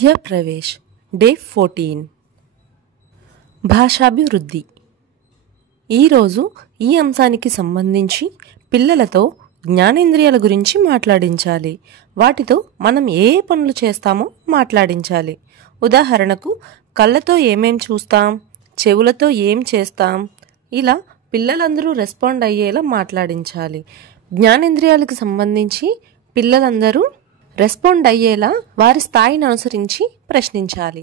మధ్య ప్రవేశ్ డే 14 భాషాభివృద్ధి. ఈరోజు ఈ అంశానికి సంబంధించి పిల్లలతో జ్ఞానేంద్రియాల గురించి మాట్లాడించాలి. వాటితో మనం ఏ పనులు చేస్తామో మాట్లాడించాలి. ఉదాహరణకు కళ్ళతో ఏమేం చూస్తాం, చెవులతో ఏం చేస్తాం, ఇలా పిల్లలందరూ రెస్పాండ్ అయ్యేలా మాట్లాడించాలి. జ్ఞానేంద్రియాలకు సంబంధించి పిల్లలందరూ రెస్పాండ్ అయ్యేలా వారి స్థాయిని అనుసరించి ప్రశ్నించాలి.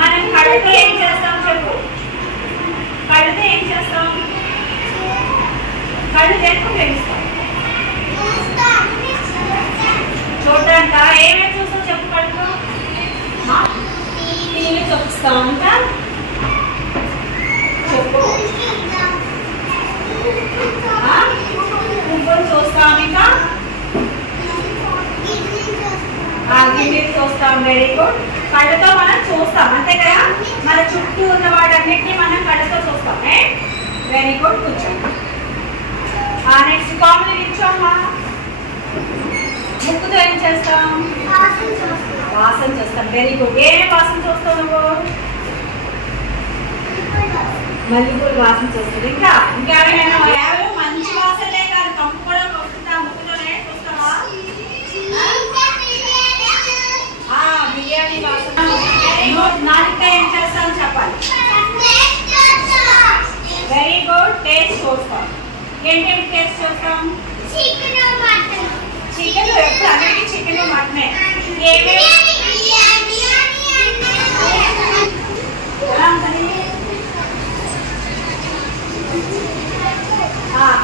మనం కళ్ళతో ఏం చేస్తాం చెప్పు? కళ్ళతో ఏం చేస్తాం? కళ్ళు దేనికి ఉపయోగిస్తాం? చూడడానికి. ఏమేమి చూస్తాం చెప్పు? కళ్ళతో టీవీ చూపిస్తాం. ఇంకా చెప్పు. పువ్వులు చూస్తాం. ఇంకా గిన్నెలు చూస్తాం. Very good. కళ్ళతో మనం చూస్తాం, అంతే కదా? మన చుట్టూ ఉన్న వాటన్నిటిని మనం కళ్ళతో చూస్తాం. Very good. కూర్చోండి. నెక్స్ట్ కామన్ నిల్చోమ్మా. ముక్కుతో ఏం చేస్తాం? వాసన చూస్తాం. Very good. ఏమేమి వాసన చూస్తావు నువ్వు? మల్లెపూలు వాసన చూస్తుంది. ఇంకా ఇంకేమైనా మంచి వాసనే కాదు, కంపు కూడా వస్తుందా? ముక్కుతోనే చూస్తావా? బిర్యానీ వాసన. నాలుగుతో ఏం చేస్తాం చెప్పాలి? Very good. టేస్ట్ చూస్తాం. ఏంటేమి టేస్ట్ చూస్తాం? చికెన్. ఎప్పుడు అన్నిటికీ చికెన్ మటనే.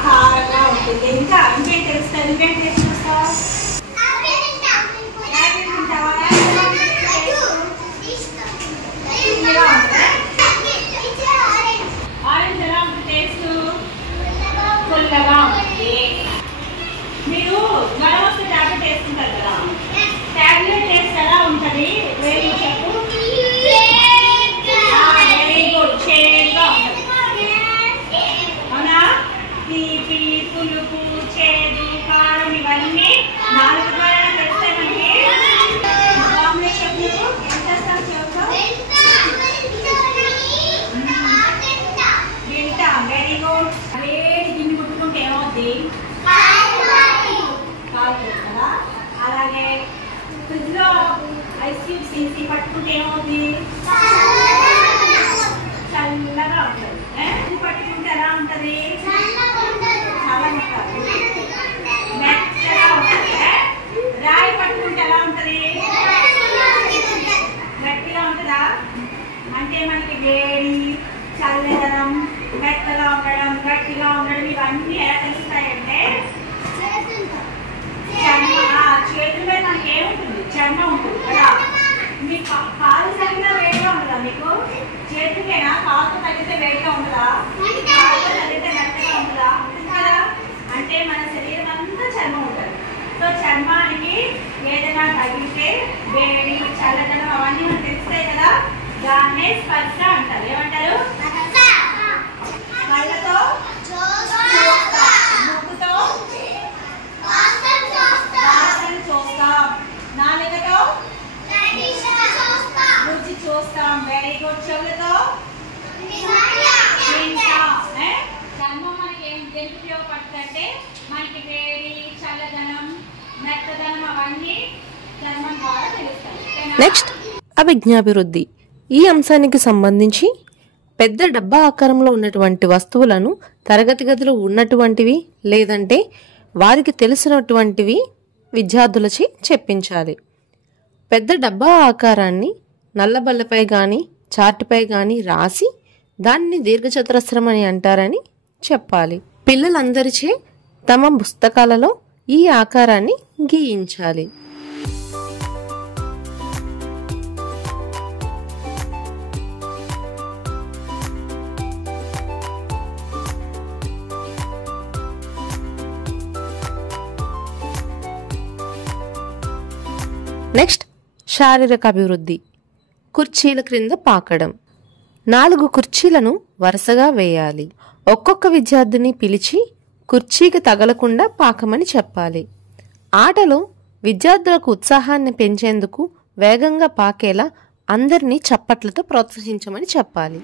కారంగా ఉంటుంది. ఇంకా ఇంకేం తెలుస్తాయి? ఇంకేం టేస్ట్ చూస్తావు? ఆరెంజ్ ఎలా ఉంటుంది టేస్ట్? పుల్లగా ఉంటుంది. మీరు జ్వరం వస్తే టాబ్లెట్ వేసుకుంటారు కదా, టాబ్లెట్ టేస్ట్ ఎలా ఉంటుంది? వెరీ చెప్పు. Very good. చేదుగా ఉంటుంది, అవునా? తీపి, పులుపు, చేదు, కారం ఇవన్నీ నాలుగు ద్వారా తెలిస్తే మనకి కాంబినేషన్. ఏం చేస్తాం చెవుతో? వింటాం. Very good. వేడి గిన్నె ముట్టుకుంటే ఏమవుతుంది? కాలుతుంది కదా. అలాగే ఫ్రిడ్జ్ లో ఐస్ క్యూబ్స్ తీసి పట్టుకుంటే ఏమవుతుంది? చల్లగా ఉంటుంది. పట్టుకుంటే ఎలా ఉంటుంది? చాలా మెత్తగా ఉంటుంది. రాయి పట్టుకుంటే ఎలా ఉంటుంది? గట్టిగా ఉంటుందా? అంటే మనకి వేడి, చల్లదనం, మెత్తగా ఉండడం, గట్టిగా ఉండడం ఇవన్నీ ఎలా తెలుస్తాయంటే చేతుల మీద మనకి ఏముంటుంది? చర్మం ఉంటుంది కదా. మీ కాలు తగిలినా వేడిగా ఉంటుందా? మీకు చేతులకైనా కాలుతో తగిలితే వేడిగా ఉంటుందా? కాలుతో తగిలితే మెత్తగా ఉంటుందా? కదా. అంటే మన శరీరం అంతా చర్మం ఉంటుంది. సో చర్మానికి ఏదైనా తగిలితే వేడి, చల్లదనం అవన్నీ మనకు తెలుస్తాయి కదా. దాన్నే స్పర్శ అంటారు. ఏమంటారు? కళ్ళతో ముక్కుతో వాసన చూస్తాం. నాలుకతో రుచి చూస్తాం. Very good. చెవులతో వింటాం. చర్మం మనకి ఎందుకు ఉపయోగపడుతుందంటే మనకి వేడి, చల్లదనం, మెత్తదనం అవన్నీ చర్మం ద్వారా తెలుస్తాయి. నెక్స్ట్ అభిజ్ఞాభివృద్ధి. ఈ అంశానికి సంబంధించి పెద్ద డబ్బా ఆకారంలో ఉన్నటువంటి వస్తువులను తరగతి గదిలో ఉన్నటువంటివి లేదంటే వారికి తెలిసినటువంటివి విద్యార్థులచే చెప్పించాలి. పెద్ద డబ్బా ఆకారాన్ని నల్లబల్లపై కానీ చార్టుపై కానీ రాసి దాన్ని దీర్ఘచతురస్రం అని అంటారని చెప్పాలి. పిల్లలందరిచే తమ పుస్తకాలలో ఈ ఆకారాన్ని గీయించాలి. నెక్స్ట్ శారీరక అభివృద్ధి. కుర్చీల క్రింద పాకడం. 4 కుర్చీలను వరుసగా వేయాలి. ఒక్కొక్క విద్యార్థిని పిలిచి కుర్చీకి తగలకుండా పాకమని చెప్పాలి. ఆటలో విద్యార్థులకు ఉత్సాహాన్ని పెంచేందుకు వేగంగా పాకేలా అందరినీ చప్పట్లతో ప్రోత్సహించమని చెప్పాలి.